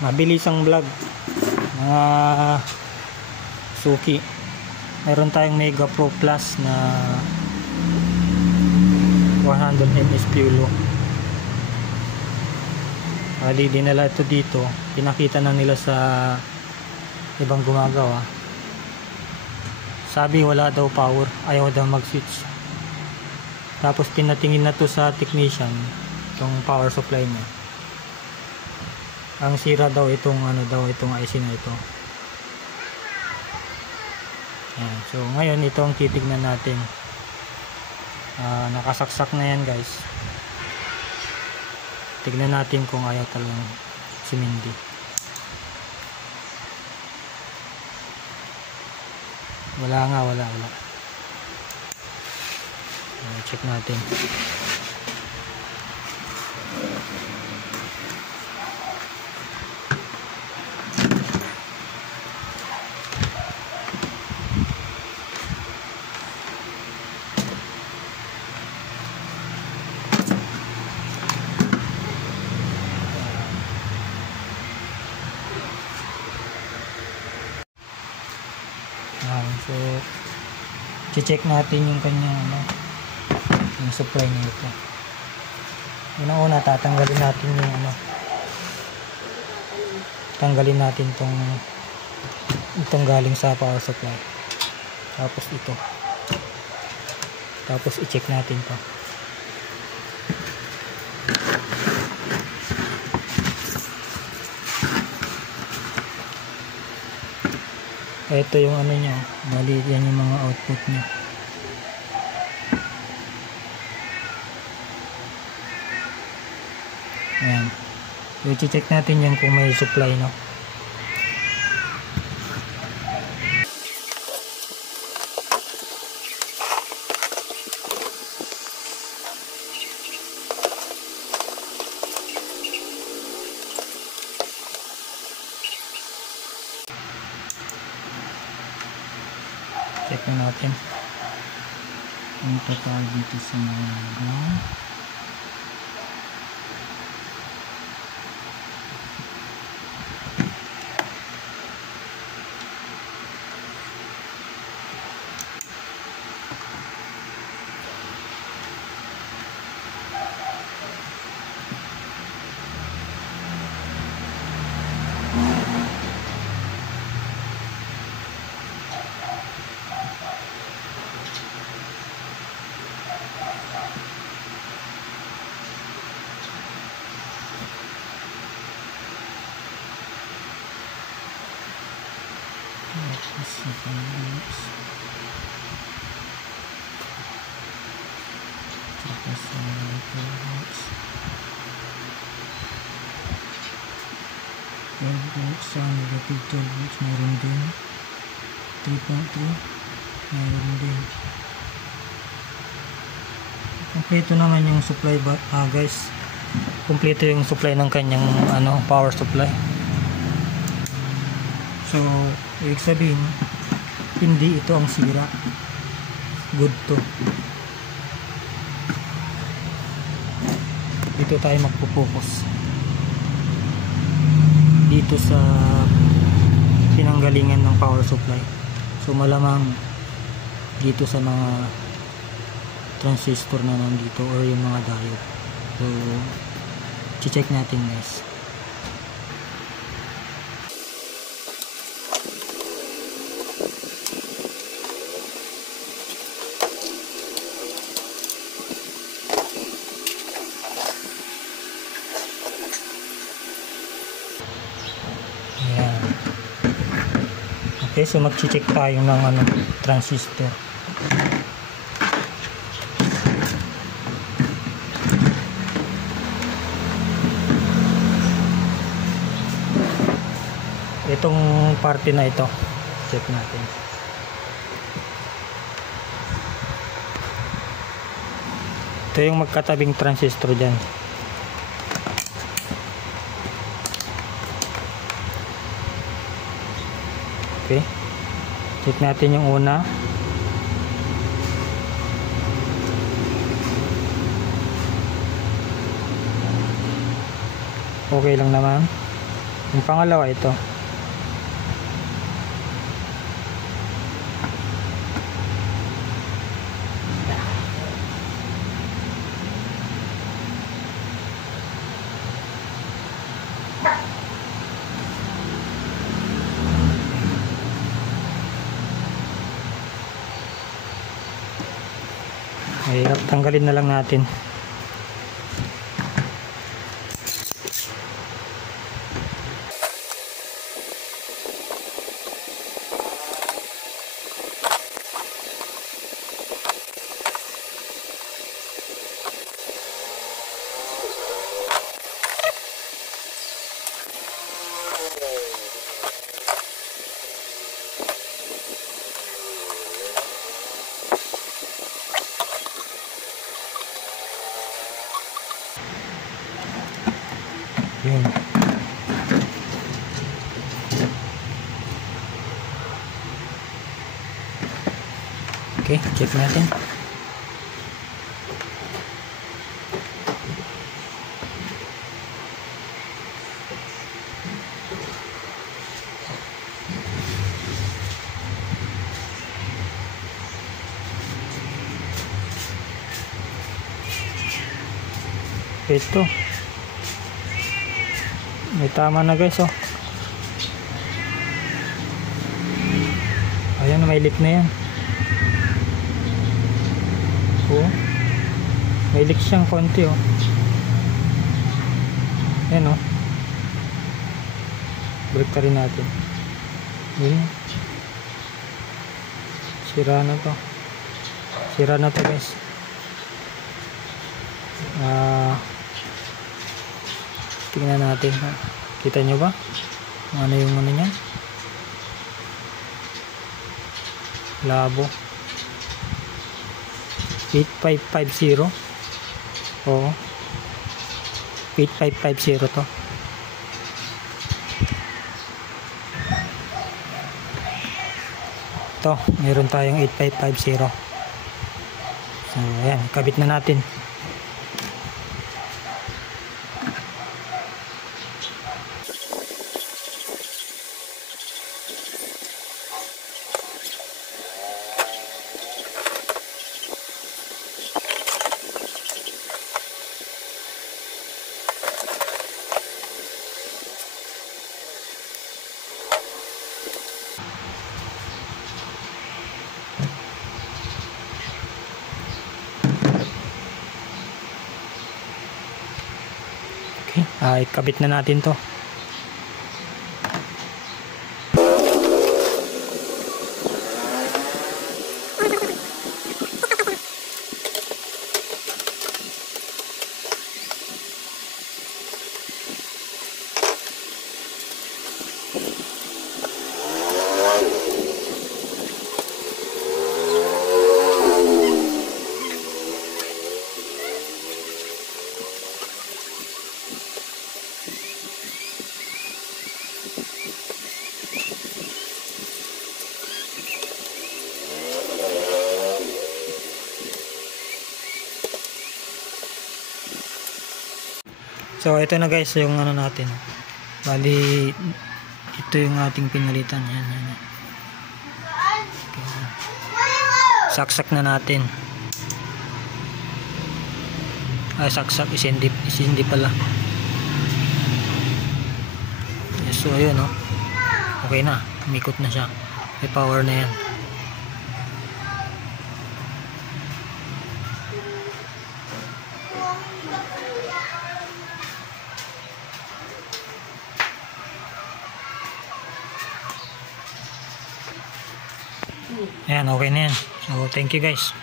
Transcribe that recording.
Mabilisang vlog mga suki. Meron tayong Mega Pro Plus na 100 ms fuel. Bali dinala ito dito, pinakita na nila sa ibang gumagawa. Sabi wala daw power, ayaw daw mag switch. Tapos tinatingin na to sa technician itong power supply niya. Ang sira daw itong itong IC na ito. Ayan. So ngayon ito ang titignan natin. Nakasaksak na yan guys. Tignan natin kung ayaw talagang sumindi. Wala. Check natin. So check natin yung kanyang yung supply nito. Una tatanggalin natin yung tanggalin natin itong galing sa power supply. Tapos ito. Tapos i-check natin to. Ito yung niya, bali yan yung mga output niya. Ayan. So i-check natin yan kung may supply, no. Check na natin ang total dito sa mga sa negative 12 volts meron din, 3.3 meron din. Kompleto naman yung supply guys. Kompleto yung supply ng kanyang power supply. So ibig sabihin hindi ito ang sira, good to. Dito tayo magpo-focus dito sa pinanggalingan ng power supply. So malamang dito sa mga transistor na nandito or yung mga diode. So check natin guys. Okay, so mag-check tayo ng transistor. Itong parte na ito, check natin. Ito yung magkatabing transistor dyan. Okay, check natin yung una. Okay lang naman. Yung pangalawa ito. Mahirap, tanggalin na lang natin. Yun. Okay, check natin. Ito. May tama na guys, oh. Ayan, may leak na yan. Oh. May leak siyang konti, oh. Ayan, oh. Break rin natin. Yun. Sira na to. Sira na to guys. Tingnan natin. Kita nyo ba? Ano yung ano niyan? Labo. 8550. Oo. 8550 to. Ito, meron tayong 8550. So, ayan, kabit na natin. Okay, ikabit na natin to. So ito na guys yung ano natin. Bali ito yung ating pinalitan. Yan, yan. Okay. Saksak na natin. Ay saksak, isindi pala. Yes, so ayun, no? Okay na, umikot na siya. May power na yan. Ayan, okay na yan. So, thank you guys.